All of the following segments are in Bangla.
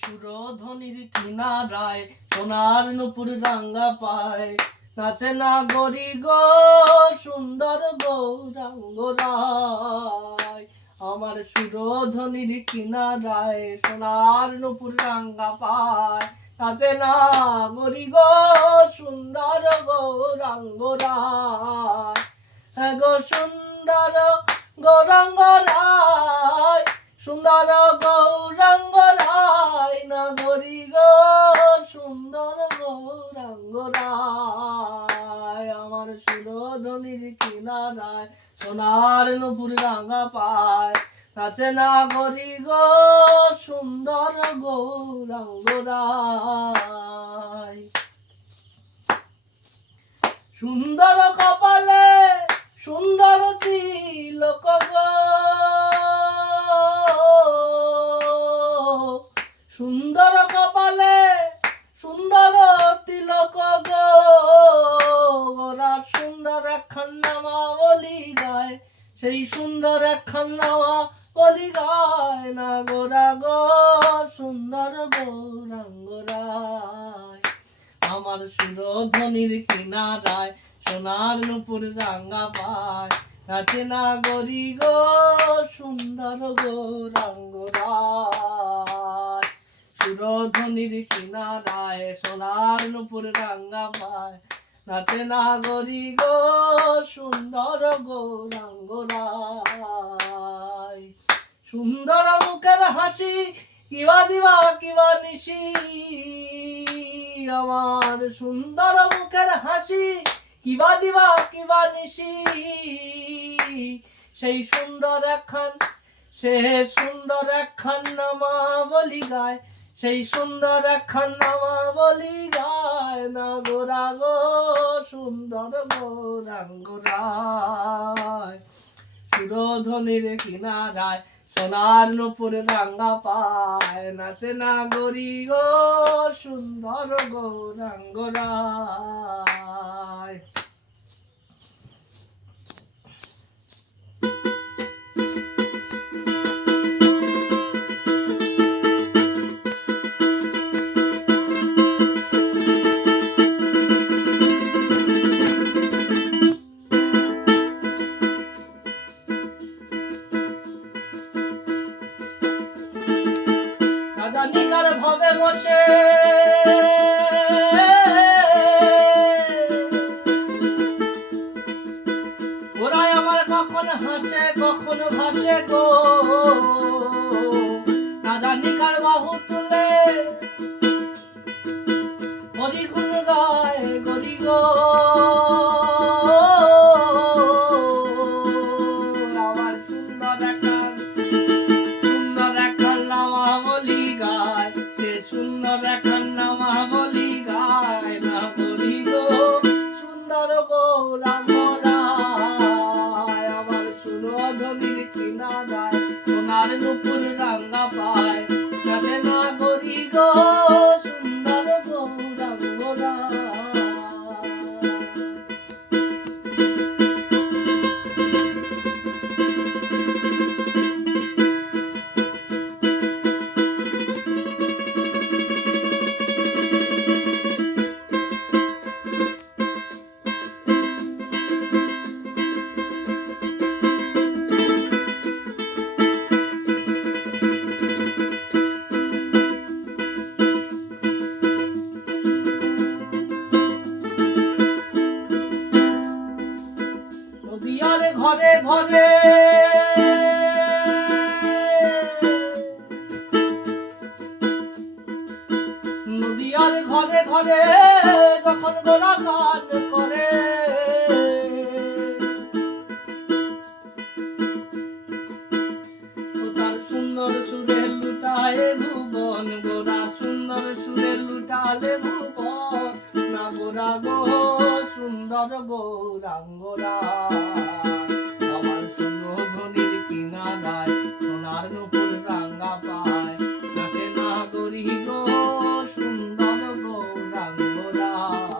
সুরধ্বনির কিনারায় সোনার নুপুর রাঙ্গা পায়, নাচে না গরি গো সুন্দর গৌরাঙ্গ রায়। আমার সুরধ্বনির কিনারায় সোনার নুপুর রাঙ্গা পায়, নাচে না গরি গো সুন্দর গৌরাঙ্গ রায়। গো সুন্দর গৌরাঙ্গ রায়, সুন্দর গৌরাঙ্গ রায়, নগরী গো সুন্দর গৌরাঙ্গ রায়। আমার সুরধ্বনির কিনারায় সোনার নুপুর রাঙ্গা পায়, নাচে নাগরী গো সুন্দর গৌরাঙ্গ রায়। সুন্দর কপালে সুন্দর তিলক গো, সুন্দর কপালে সুন্দর তিলক গো, ওরা সুন্দর একখান নামা বলি গায়, সেই সুন্দর একখান নামা বলি গায় না গোরা গো সুন্দর গৌরাঙ্গ রায়। আমার সুরধ্বনির কিনারায় সোনার নুপুর রাঙ্গা পায়, নাচে না গরি গো সুন্দর গৌরাঙ্গ রায়। সুরধ্বনির কিনারায় সোনার নুপুর রাঙ্গা পায়, নাচে না গরি গো সুন্দর গৌরাঙ্গ রায়। সুন্দর মুখের হাসি কিবা দিবা কিবা নিশি, আমার সুন্দর মুখের হাসি কিবা দিবা কিবা নিশি, সেই সুন্দর একখান সে সুন্দর একখান নামা বলি গায়, সেই সুন্দর একখান নামা বলি গায় না গোরা গো সুন্দর গৌরাঙ্গ রায়। সুরধ্বনির কিনারায় সোনার নুপুর রাঙ্গা পায়, নাচে না গরি গো সুন্দর গৌরাঙ্গ রায়। রাজানিকার ভবে বসে ওরাই আমার কখন হাসে কখন ভাসে গো, রাজানিকার বাহু তুলে হরি গুণ গায় গরি গো, আমার সুন্দর একখান নামা বলি গায়, সে সুন্দর একখান নামা বলি গায় না গরি গো সুন্দর গৌরাঙ্গ রায়। আমার সুরধ্বনির কিনারায় সোনার নুপুর রাঙ্গা পায়, নাচে না গরি গো সুন্দর গৌরাঙ্গ রায়। নদিয়ার ঘরে ঘরে নদিয়ার ঘরে ঘরে যখন গোরা গান করে, তার সুন্দর সুরের লুটায় ভুবন, গোরা সুন্দর সুরের লুটালে ভুবন না গোরা গো সুন্দর গৌরাঙ্গ রায়। আমার সুরধ্বনির কিনারায় সোনার নুপুর রাঙ্গা পায়, নাচে না গরি গো সুন্দর গৌরাঙ্গ রায়।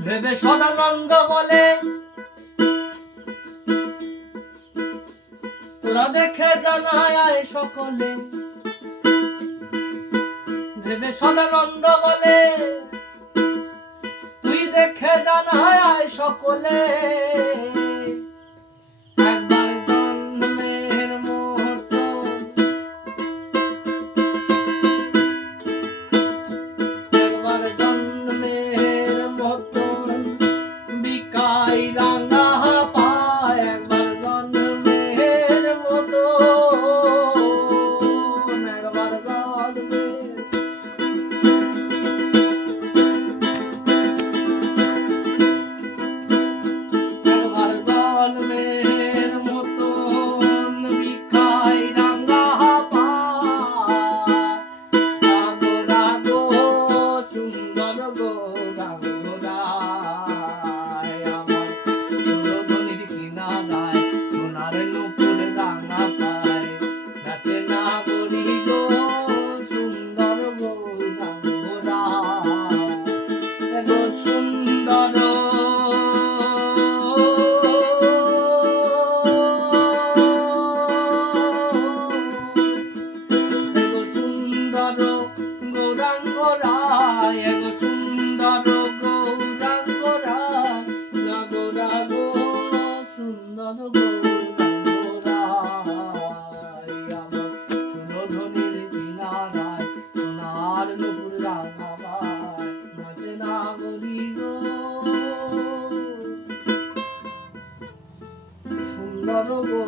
ভেবে সদানন্দ বলে তোরা দেখে জানায় সকলে ভেবে সদানন্দ বলে তুই দেখে জানায় সকলে একবার জন্মের মতো একবার জন্মের মতো বিকাই রাঙা পায় একবার জন্মের মতো একবার জন্মের একবার জন্মের মতো বিকাই রাঙা পায় রাগো রাগো সুন্দর গো রাগো রায় আমার সুরধনির কিনারায় সোনার নুপুর রাঙা পায় নাচে না গরি গো সুন্দর গো রাগো রায় এগো সুন্দর এগো সুন্দর গৌরাঙ্গ রায় এগো সুন্দর গৌরাঙ্গ রায় রাগো রাগো সুন্দর গৌরাঙ্গ রায় আমার সুরধনির কিনারায় সোনার নুপুর রাঙা পায় নাচে না গরি গো সুন্দর গো